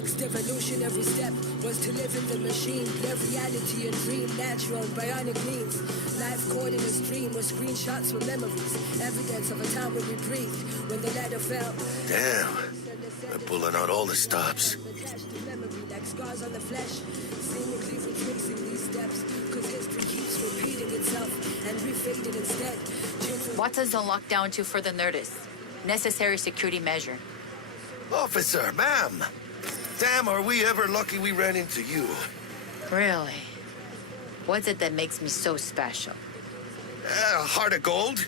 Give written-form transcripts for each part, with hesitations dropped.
next evolution, every step was to live in the machine. Blur reality and dream, natural, bionic means. Life caught in a stream with screenshots with memories. Evidence of a time when we breathed, when the ladder fell. Damn. They're pulling out all the stops. Like scars on the flesh, seemingly retracing these steps, cause history keeps repeating itself and refaded instead. What does the lockdown to further notice? Necessary security measure. Officer, ma'am. Damn, are we ever lucky we ran into you. Really? What's it that makes me so special? Heart of gold?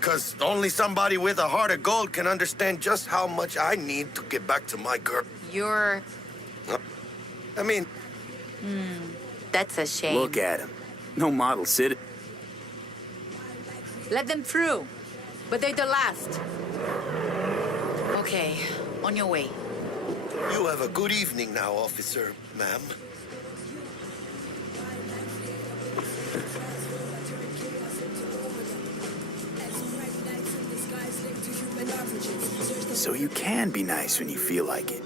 Cause only somebody with a heart of gold can understand just how much I need to get back to my girl. You're... I mean... That's a shame. Look at him. No model city. Let them through. But they're the last. Okay, on your way. You have a good evening now, officer, ma'am. So you can be nice when you feel like it.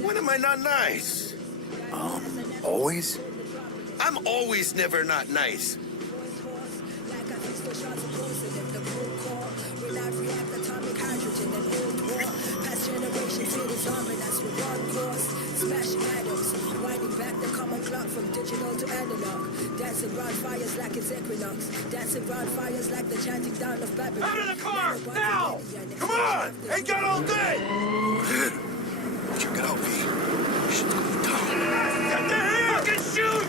When am I not nice? Always? I'm always never not nice. Smashing atoms, winding back the common clock from digital to analog. Dancing round fires like it's equinox. Dancing round fires like the chanting down of Babylon. Out of the car! Now! Come on! Ain't got all day! Check it out, V. Shit's going down. Get the here! Fucking shoot!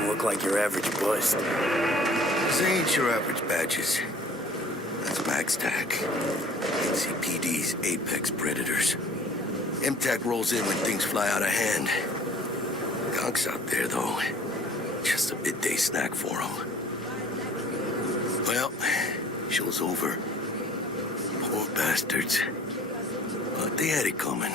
You look like your average bust. This ain't your average badges. That's Max Tac. NCPD's apex predators. MTAC rolls in when things fly out of hand. Gonks out there, though. Just a midday snack for them. Well, show's over. Poor bastards. But they had it coming.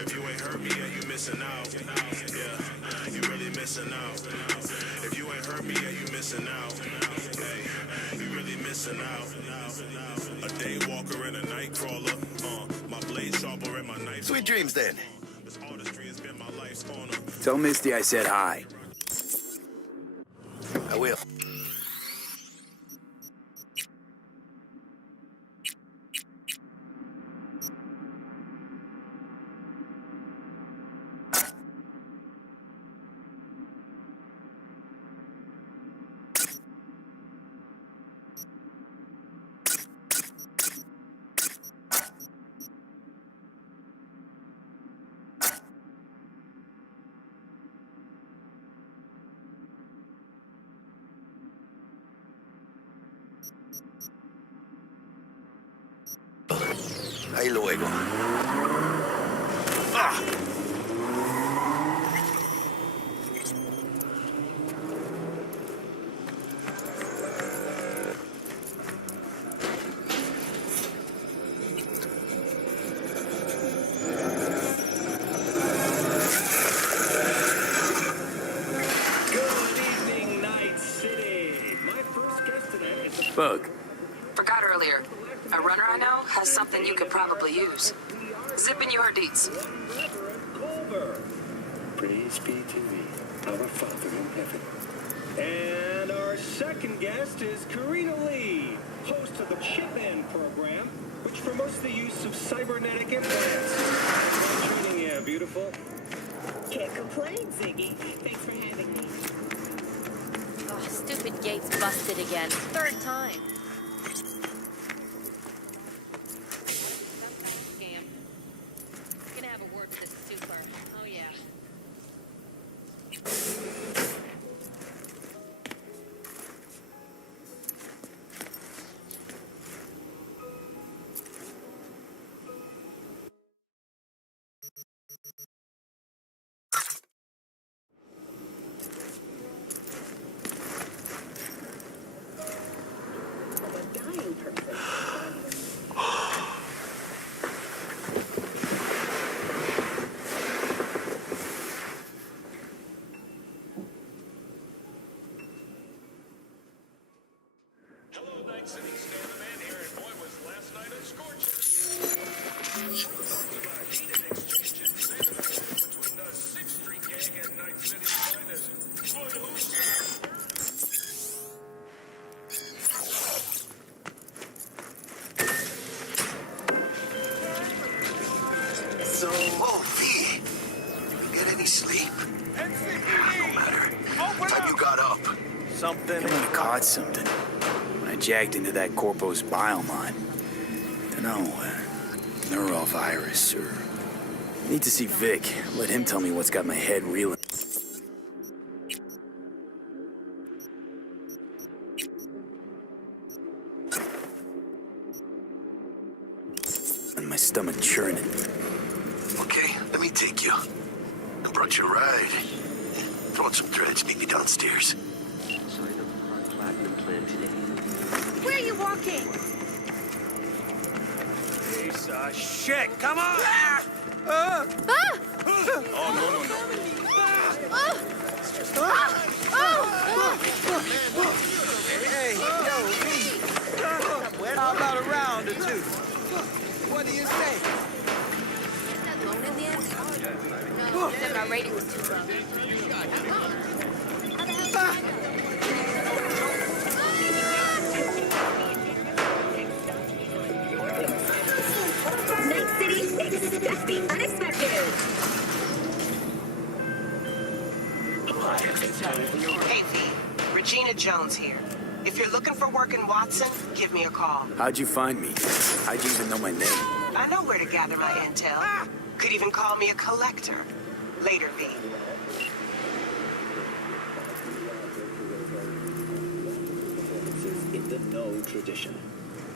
If you ain't heard me, yeah, you missing out. Yeah, you really missing out. If you ain't heard me, yeah, you missing out. Hey, you really missing out. A day walker and a night crawler. My blade sharper and my knife. Sweet dreams, then. This artistry has been my life's corner. Tell Misty I said hi. I will. Ahí luego. ¡Ah! Bug. Forgot earlier. A runner I know has something you could probably use. Zip in your deets. Praise be to thee, our Father in heaven. And our second guest is Karina Lee, host of the Chipman program, which promotes the use of cybernetic implants. How's treating you, beautiful? Can't complain, Ziggy. Thanks for having me. Oh, stupid gate's busted again. Third time. Scam. Gonna have a word with this super. Oh yeah. something. I might have caught something when I jagged into that Corpo's biomine. Dunno, neurovirus or... Need to see Vic. Let him tell me what's got my head reeling. And my stomach churning. Okay, let me take you. I brought you a ride. Throw on some threads, meet me downstairs. Where are you walking? Piece of shit, come on! Ah! Oh, no. Hey, yo, me. How about a round or two? What do you say? No, said our rating was too low. Night City, expect the unexpected. Hey, V. Regina Jones here. If you're looking for work in Watson, give me a call. How'd you find me? How'd you even know my name? I know where to gather my intel. Could even call me a collector. Later, V. In the No tradition.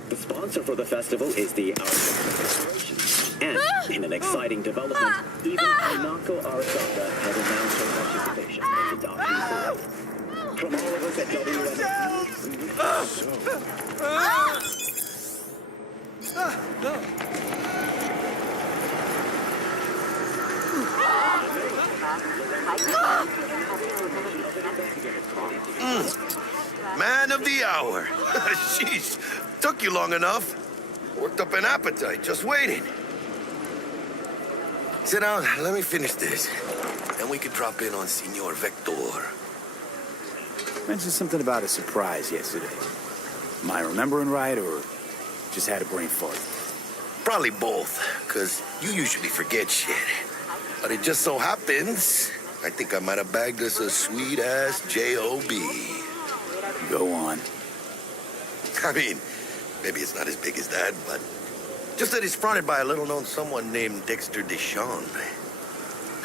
The sponsor for the festival is the Arasaka Corporation. And in an exciting development, even Hanako Arasaka has announced her participation in the Doctrine Forum. From all of us at Man of the hour. Sheesh, took you long enough. Worked up an appetite, just waiting. Sit down, let me finish this. Then we can drop in on Senor Vector. Mentioned something about a surprise yesterday. Am I remembering right, or just had a brain fart? Probably both, because you usually forget shit. But it just so happens, I think I might have bagged us a sweet-ass J.O.B. Go on. I mean, maybe it's not as big as that, but just that it's fronted by a little-known someone named Dexter Deshawn.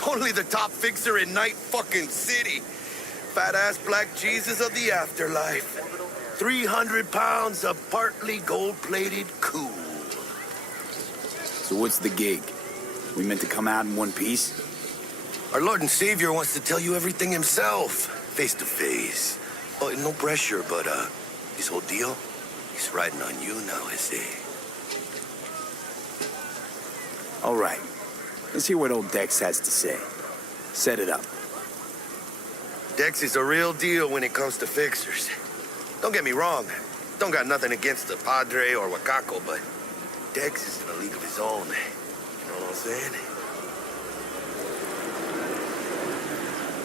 Only the top fixer in Night fucking City. Fat-ass black Jesus of the afterlife. 300 pounds of partly gold-plated cool. So what's the gig? We meant to come out in one piece? Our Lord and Savior wants to tell you everything himself, face to face. Oh, no pressure, but, this whole deal, he's riding on you now, I say. All right. Let's hear what old Dex has to say. Set it up. Dex is a real deal when it comes to fixers. Don't get me wrong. Don't got nothing against the Padre or Wakako, but Dex is in a league of his own. You know what I'm saying?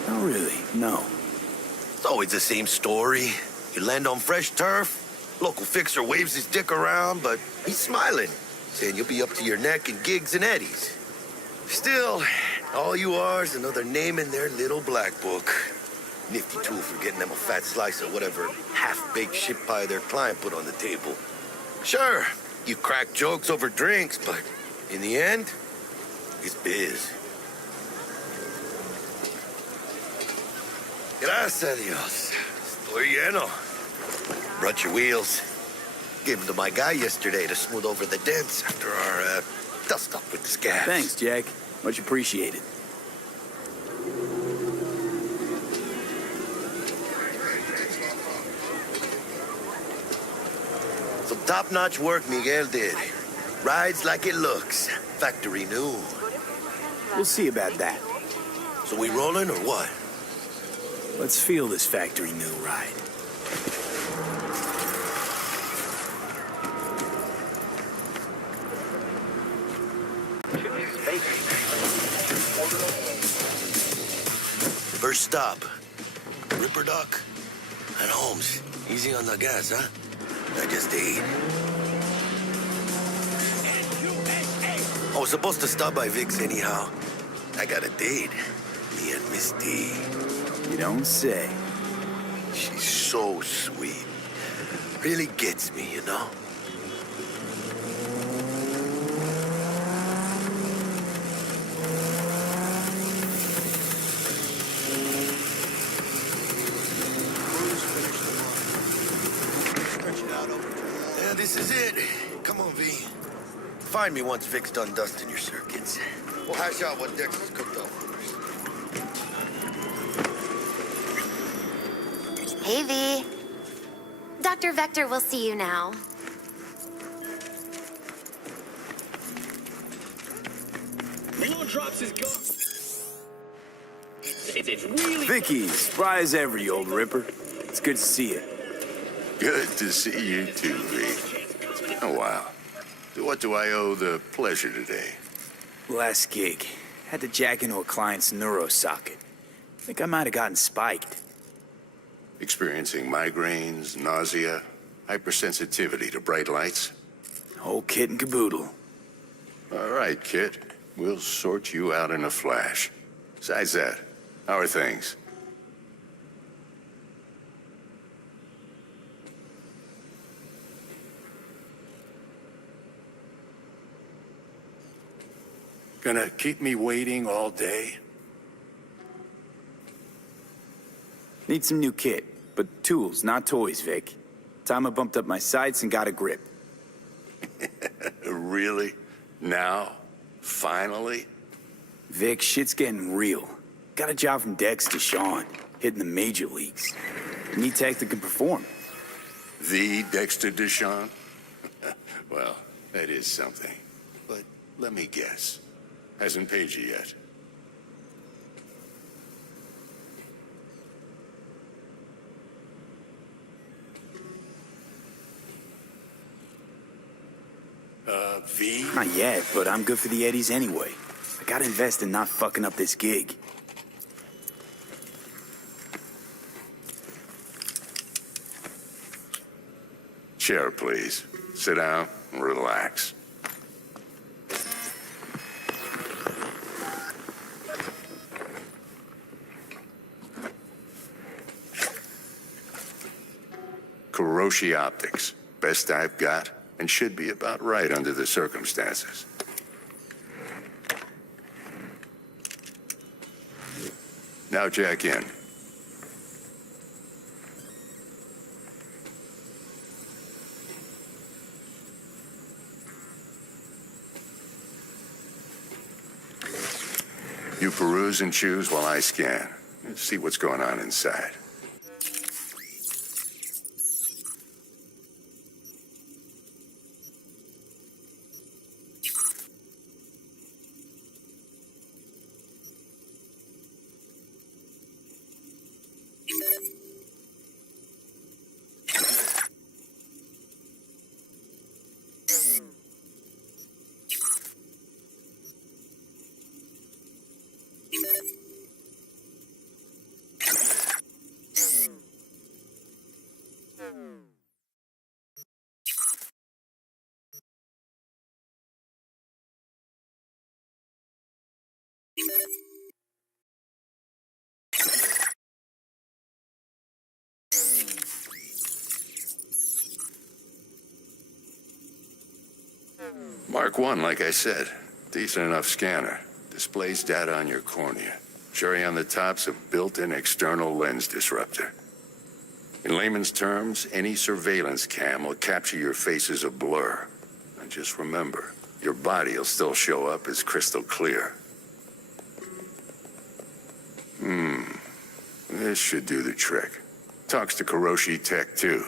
Not really, no. It's always the same story. You land on fresh turf, local fixer waves his dick around, but he's smiling, saying you'll be up to your neck in gigs and eddies. Still, all you are is another name in their little black book. Nifty tool for getting them a fat slice of whatever half-baked shit pie their client put on the table. Sure, you crack jokes over drinks, but in the end, it's biz. Gracias a Dios. Estoy lleno. Brought your wheels. Gave them to my guy yesterday to smooth over the dents after our, dust-up with the scabs. Thanks, Jack. Much appreciated. Some top-notch work Miguel did. Rides like it looks. Factory new. We'll see about that. So we rolling or what? Let's feel this factory new ride. First stop. Ripperdock and Holmes. Easy on the gas, huh? I just ate. I was supposed to stop by Vic's anyhow. I got a date. Me and Miss D. You don't say. She's so sweet. Really gets me, you know? Yeah, this is it. Come on, V. Find me once Vic's done dusting your circuits. We'll hash out what Dexter's cooked up first. Hey, V. Dr. Vector will see you now. Reload drops his gun. It's really... Vicky, spry as ever, you old ripper. It's good to see you. Good to see you too, V. It's been a while. To what do I owe the pleasure today? Last gig. Had to jack into a client's neuro socket. Think I might have gotten spiked. Experiencing migraines, nausea, hypersensitivity to bright lights? Whole kit and caboodle. All right, kid. We'll sort you out in a flash. Besides that, how are things? Gonna keep me waiting all day? Need some new kit, but tools, not toys, Vic. Time I bumped up my sights and got a grip. Really? Now? Finally? Vic, shit's getting real. Got a job from Dex to Sean, hitting the major leagues. Need tech that can perform. The Dexter Deshawn? Well, that is something. But let me guess. Hasn't paid you yet. V? Not yet, but I'm good for the Eddies anyway. I gotta invest in not fucking up this gig. Chair, please. Sit down and relax. Kuroshi Optics. Best I've got, and should be about right under the circumstances. Now jack in. You peruse and choose while I scan. See what's going on inside. Mark 1, like I said. Decent enough scanner. Displays data on your cornea. Cherry on the top's a built-in external lens disruptor. In layman's terms, any surveillance cam will capture your face as a blur. And just remember, your body will still show up as crystal clear. This should do the trick. Talks to Kuroshi Tech, too.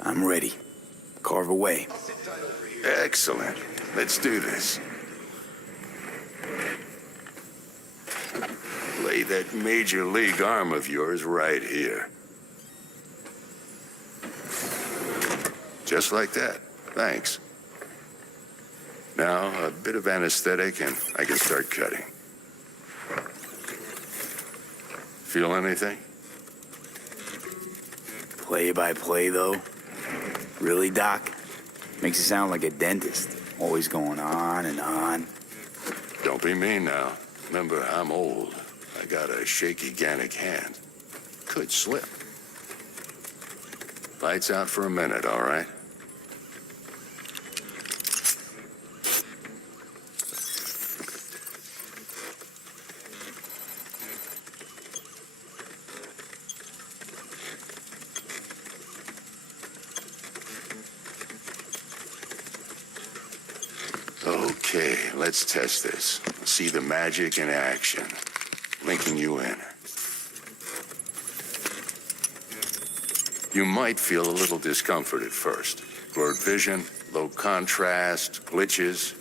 I'm ready. Carve away. Excellent. Let's do this. Lay that major league arm of yours right here. Just like that. Thanks. Now, a bit of anesthetic and I can start cutting. Feel anything? Play by play, though? Really, Doc? Makes you sound like a dentist. Always going on and on. Don't be mean now. Remember, I'm old. I got a shaky Gannic hand. Could slip. Lights out for a minute, all right? Okay, let's test this. See the magic in action. Linking you in. You might feel a little discomfort at first. Blurred vision, low contrast, glitches.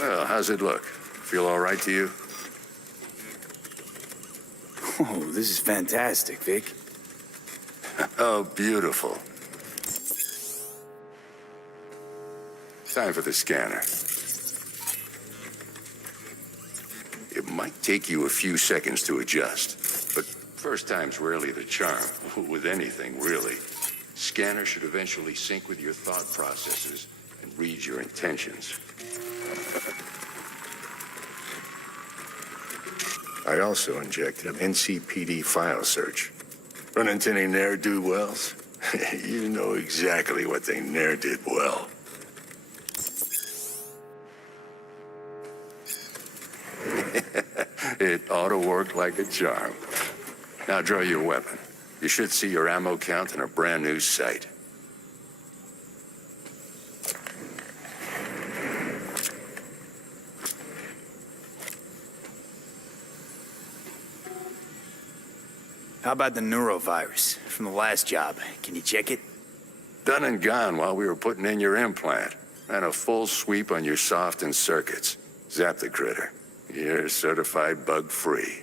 Well, how's it look? Feel all right to you? Oh, this is fantastic, Vic. Oh, beautiful. Time for the scanner. It might take you a few seconds to adjust, but first time's rarely the charm, with anything, really. Scanner should eventually sync with your thought processes and read your intentions. I also injected an NCPD file search. Run into any ne'er-do-wells? You know exactly what they ne'er did well. It ought to work like a charm. Now draw your weapon. You should see your ammo count in a brand new sight. How about the neurovirus from the last job? Can you check it? Done and gone while we were putting in your implant. Ran a full sweep on your soft and circuits. Zap the critter. You're certified bug-free.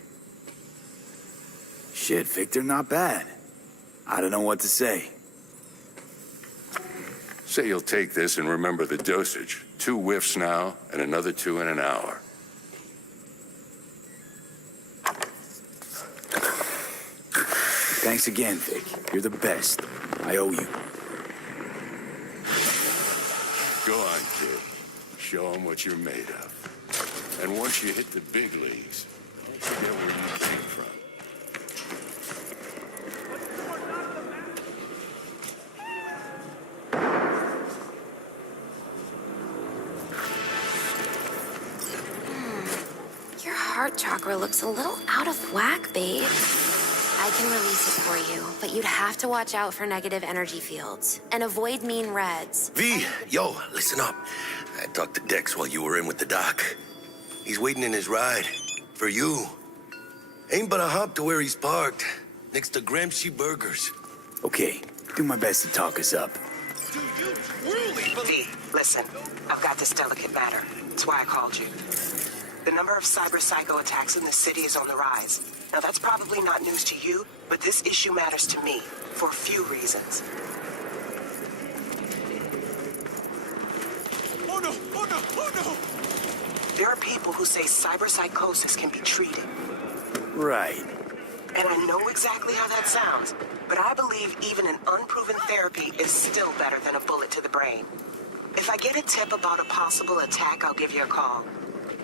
Shit, Victor, not bad. I don't know what to say. Say you'll take this and remember the dosage. 2 whiffs now, and another 2 in an hour. Thanks again, Vic. You're the best. I owe you. Go on, kid. Show them what you're made of. And once you hit the big leagues, don't forget where you came from. Your heart chakra looks a little out of whack, babe. I can release it for you, but you'd have to watch out for negative energy fields and avoid mean reds. V, yo, listen up. I talked to Dex while you were in with the doc. He's waiting in his ride. For you. Ain't but a hop to where he's parked. Next to Gramsci Burgers. Okay, do my best to talk us up. V, listen. I've got this delicate matter. That's why I called you. The number of cyber psycho attacks in the city is on the rise. Now, that's probably not news to you, but this issue matters to me for a few reasons. Oh no! Oh no! Oh no! There are people who say cyberpsychosis can be treated. Right. And I know exactly how that sounds, but I believe even an unproven therapy is still better than a bullet to the brain. If I get a tip about a possible attack, I'll give you a call.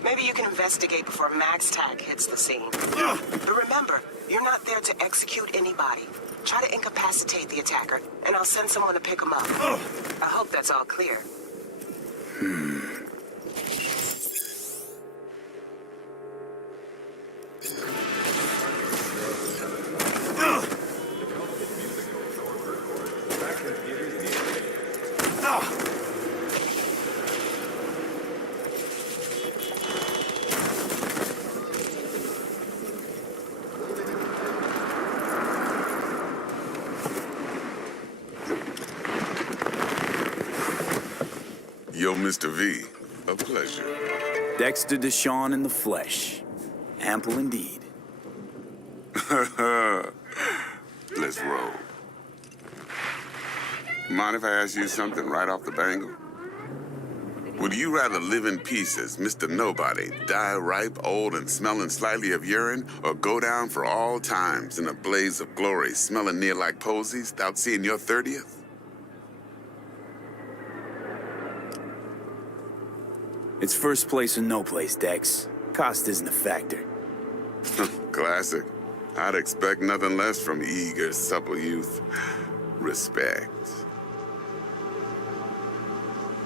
Maybe you can investigate before MaxTac hits the scene. But remember, you're not there to execute anybody. Try to incapacitate the attacker, and I'll send someone to pick him up. I hope that's all clear. Yo, Mr. V, a pleasure. Dexter Deshawn in the flesh. Ample indeed. Let's roll. Mind if I ask you something right off the bangle? Would you rather live in peace as Mr. Nobody, die ripe, old, and smelling slightly of urine, or go down for all times in a blaze of glory, smelling near like posies, without seeing your 30th? It's first place or no place, Dex. Cost isn't a factor. Classic. I'd expect nothing less from eager, supple youth. Respect.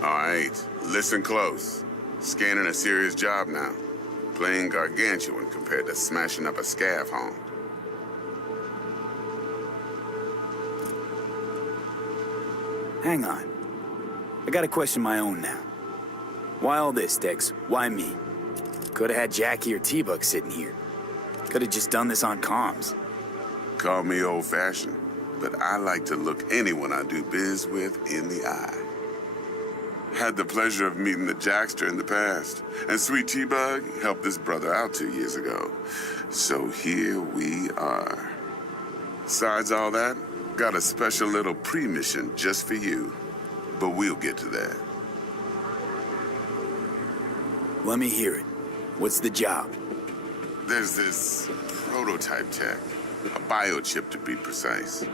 All right, listen close. Scanning a serious job now. Playing gargantuan compared to smashing up a scav home. Hang on. I got a question of my own now. Why all this, Dex? Why me? Could've had Jackie or T-Bug sitting here. Could've just done this on comms. Call me old-fashioned, but I like to look anyone I do biz with in the eye. Had the pleasure of meeting the Jackster in the past, and Sweet T-Bug helped this brother out 2 years ago. So here we are. Besides all that, got a special little pre-mission just for you. But we'll get to that. Let me hear it. What's the job? There's this prototype tech. A biochip to be precise.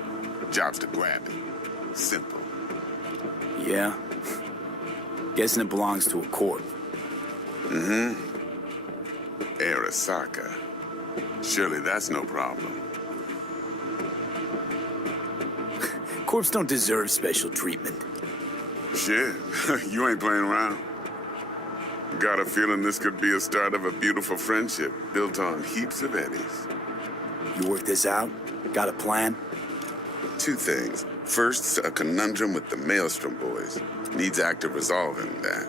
Job's to grab it. Simple. Yeah? Guessing it belongs to a corp. Mm-hmm. Arasaka. Surely that's no problem. Corps don't deserve special treatment. Shit, you ain't playing around. Got a feeling this could be a start of a beautiful friendship built on heaps of eddies. You work this out? Got a plan? 2 things. First, a conundrum with the Maelstrom boys. Needs active resolving that.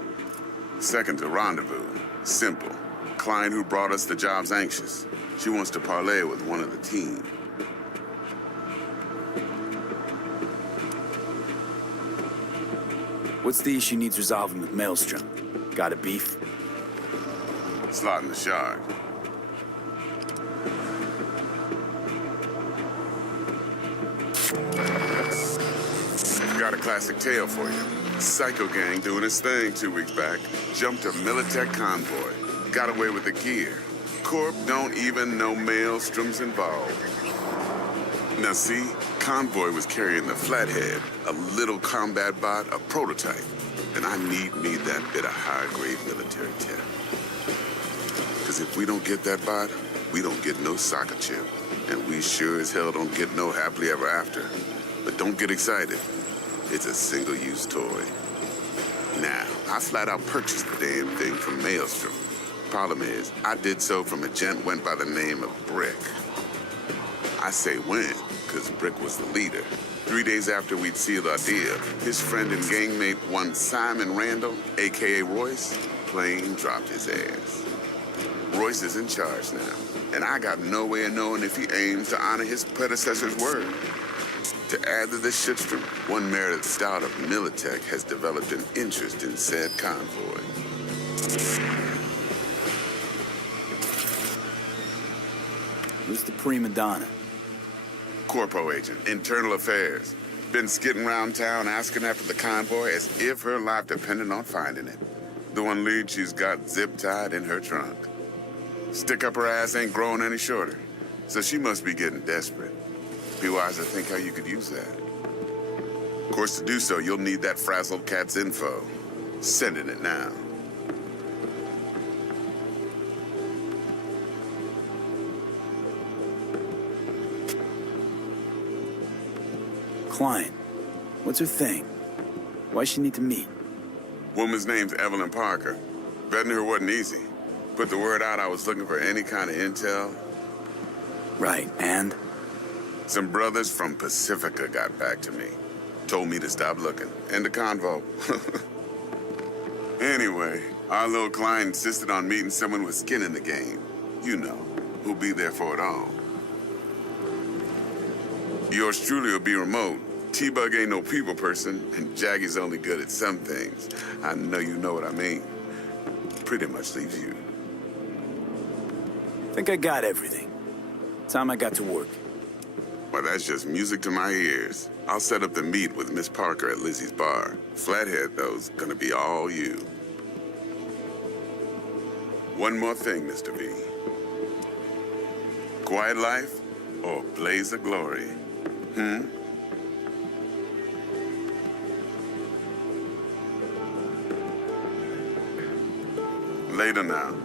Second, a rendezvous. Simple. Client who brought us the job's anxious. She wants to parlay with one of the team. What's the issue needs resolving with Maelstrom? Got a beef? Slot in the shard. Got a classic tale for you. Psycho gang doing his thing 2 weeks back. Jumped a Militech convoy. Got away with the gear. Corp don't even know Maelstrom's involved. Now see, convoy was carrying the Flathead, a little combat bot, a prototype. And I need that bit of high-grade military tech. Because if we don't get that bot, we don't get no soccer chip. And we sure as hell don't get no happily ever after. But don't get excited. It's a single-use toy. Now, I flat out purchased the damn thing from Maelstrom. Problem is, I did so from a gent went by the name of Brick. I say when, because Brick was the leader. 3 days after we'd sealed our deal, his friend and gangmate, one Simon Randall, a.k.a. Royce, plain dropped his ass. Royce is in charge now, and I got no way of knowing if he aims to honor his predecessor's word. To add to this shitstorm, one merited stout of Militech has developed an interest in said convoy. Who's the prima donna? Corpo agent, internal affairs. Been skidding around town asking after the convoy as if her life depended on finding it. The one lead she's got zip-tied in her trunk. Stick up her ass ain't growing any shorter, so she must be getting desperate. Be wise to think how you could use that. Of course, to do so, you'll need that frazzled cat's info. Sending it now. Client. What's her thing? Why she need to meet? Woman's name's Evelyn Parker. Vetting her wasn't easy. Put the word out I was looking for any kind of intel. Right, and? Some brothers from Pacifica got back to me. Told me to stop looking. End of convo. Anyway, our little client insisted on meeting someone with skin in the game. You know, who'll be there for it all. Yours truly will be remote. T-Bug ain't no people person, and Jaggy's only good at some things. I know you know what I mean. Pretty much leaves you. Think I got everything. Time I got to work. Well, that's just music to my ears. I'll set up the meet with Miss Parker at Lizzie's bar. Flathead, though's gonna be all you. One more thing, Mr. V. Quiet life or blaze of glory? Later now.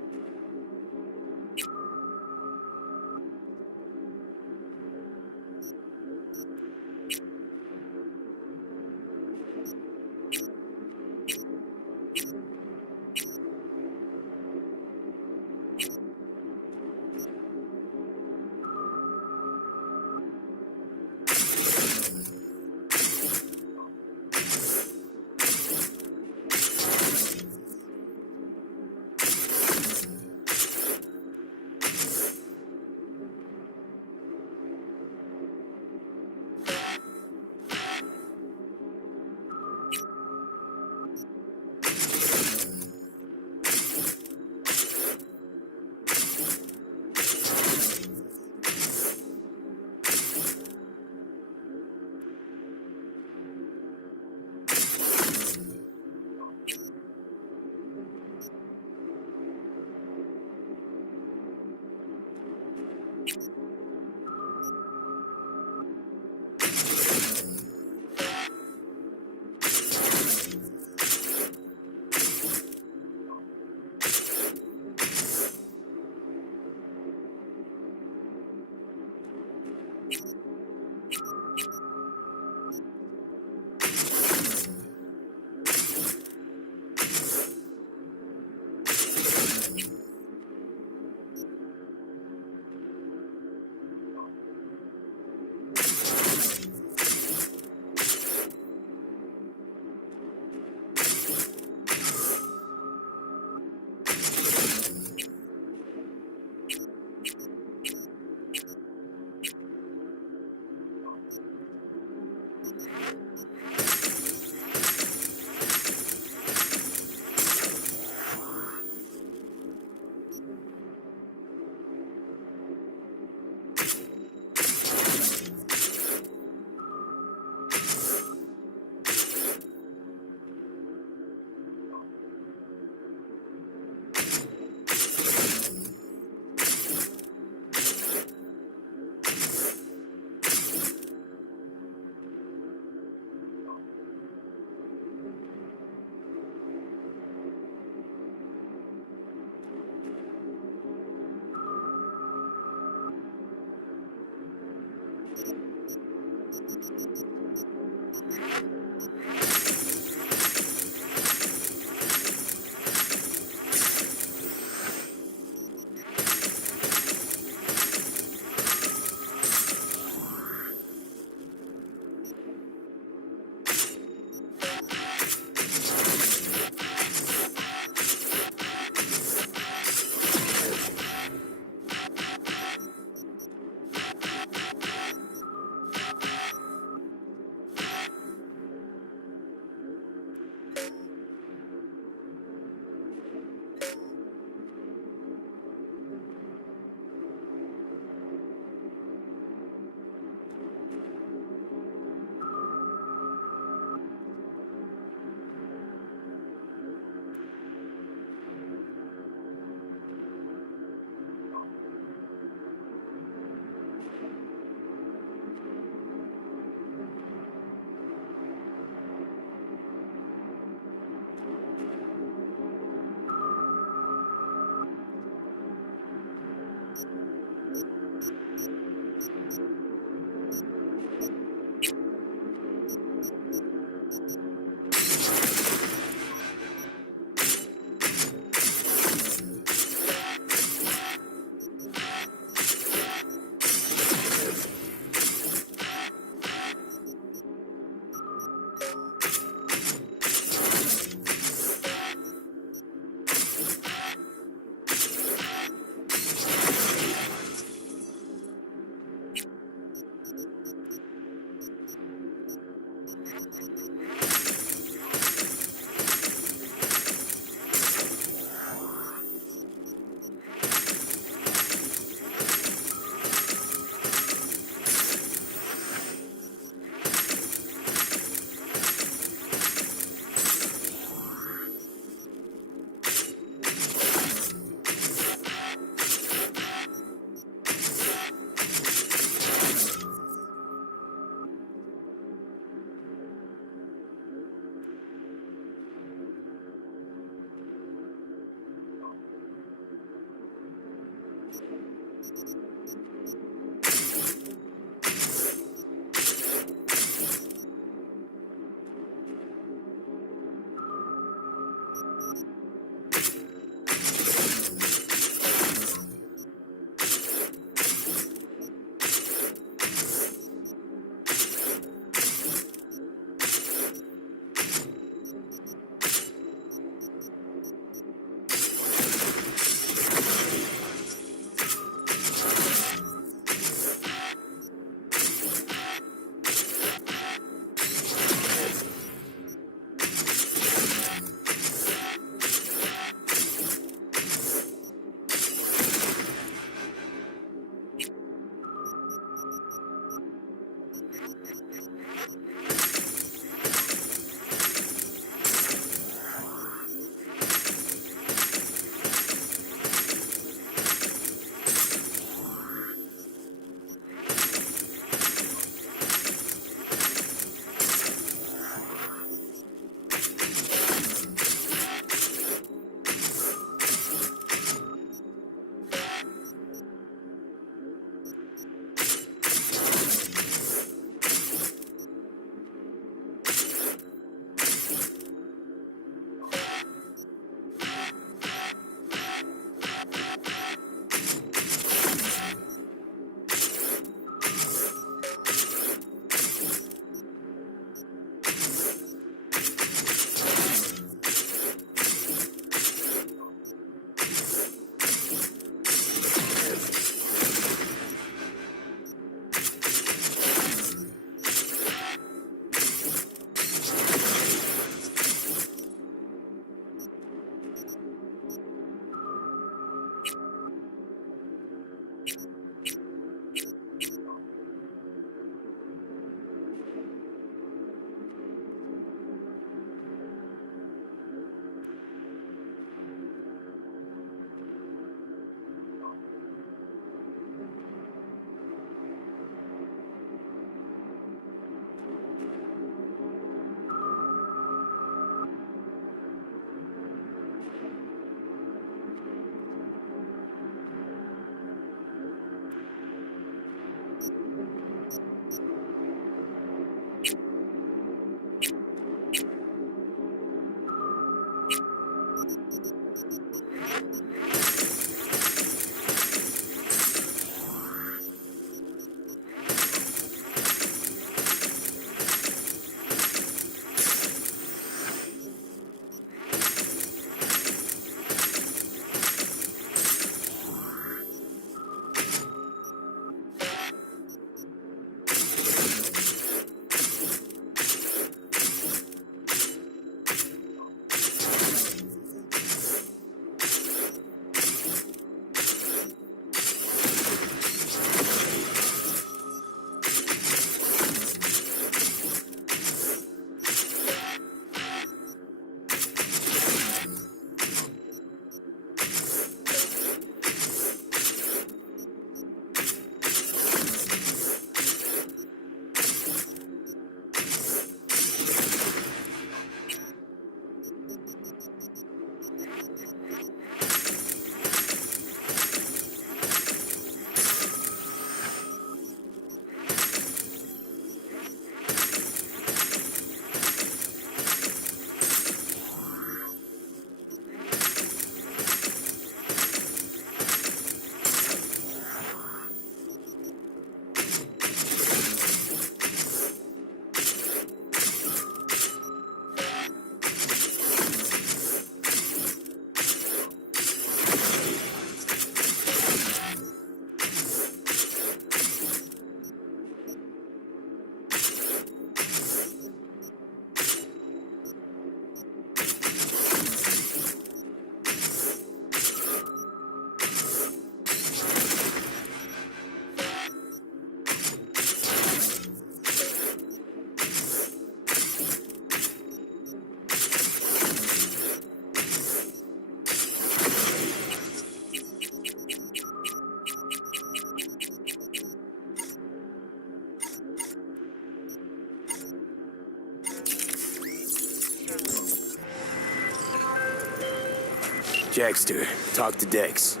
Jackster, talk to Dex.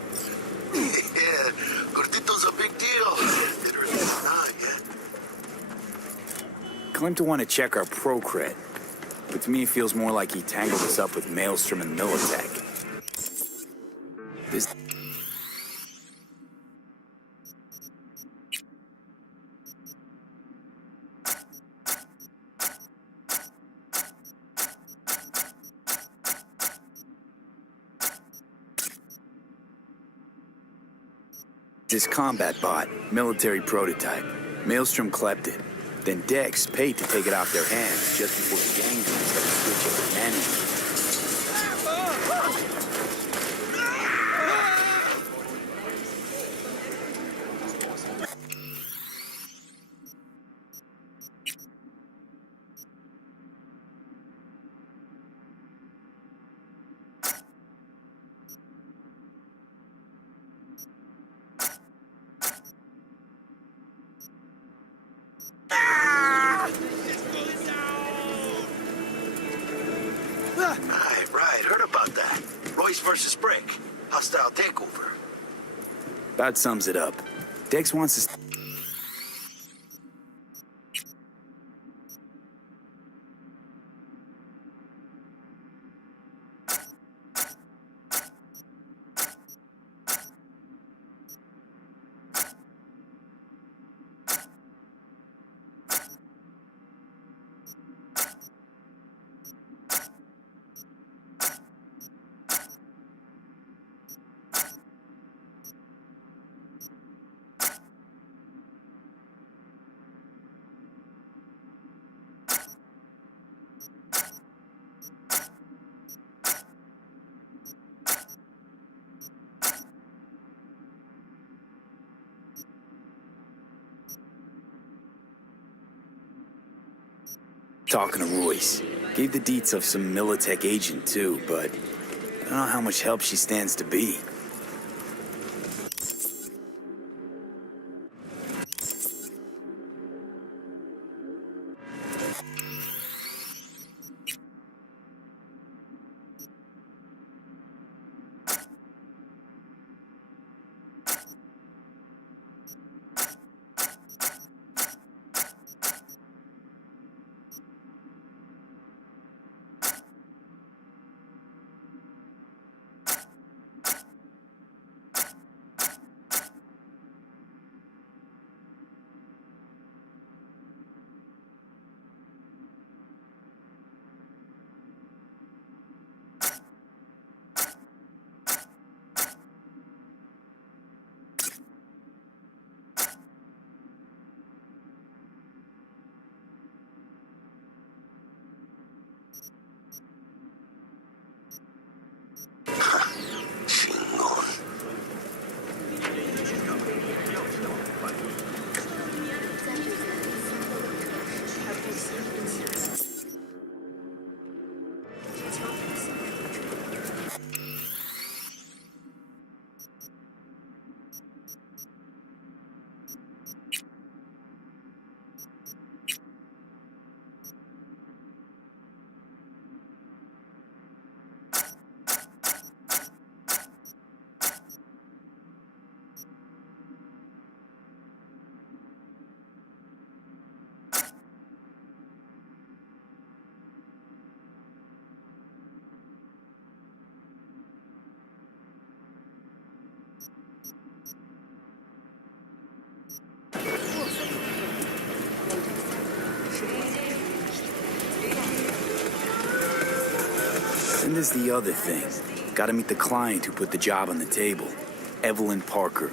Yeah, Gordito's a big deal. Didn't really know yet. Claimed to want to check our pro cred, but to me it feels more like he tangled us up with Maelstrom and Militech. This combat bot, military prototype. Maelstrom clept it. Then Dex paid to take it off their hands just before the gang leaders had to switch up their management. Right, heard about that. Royce versus Brick. Hostile takeover. About sums it up. Dex wants us... Talking to Royce. Gave the deets of some Militech agent, too, but I don't know how much help she stands to be. And there's the other thing. Gotta meet the client who put the job on the table. Evelyn Parker,